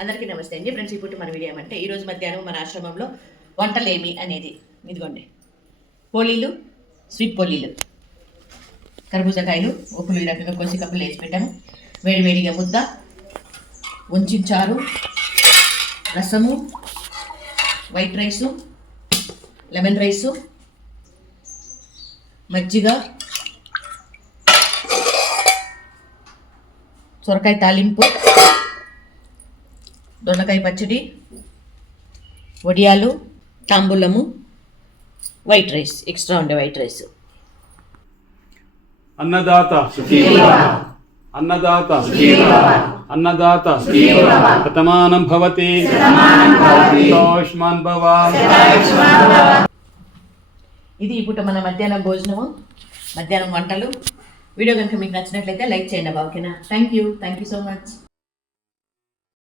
అందరికీ నమస్తే అండి ఫ్రెండ్స్. ఇప్పుడు మన వీడియో ఏమంటే ఈరోజు మధ్యాహ్నం మన ఆశ్రమంలో వంటలేమి అనేది ఇదిగోండి, పోలీలు, స్వీట్ పోలీలు, కర్బూజాకాయలు, ఉప్పులు ఈ రకంగా కొద్ది కప్పులు వేసి పెట్టాము. వేడివేడిగా ముద్ద, ఉంచారు, రసము, వైట్ రైసు, లెమన్ రైసు, మజ్జిగ, సొరకాయ తాలింపు, దొండకాయ పచ్చడి, వడియాలు, తాంబూలము, వైట్ రైస్, ఎక్స్ట్రా ఉండే వైట్ రైస్. అన్నదాత అన్నదాత అన్నదాత శతమానం భవతి సంతోష్మాన్ భవ. ఇది ఇప్పుడు మన మధ్యాహ్నం భోజనము, మధ్యాహ్నం వంటలు. వీడియో కనుక మీకు నచ్చినట్లయితే లైక్ చేయండి. ఓకేనా? Thank you so much.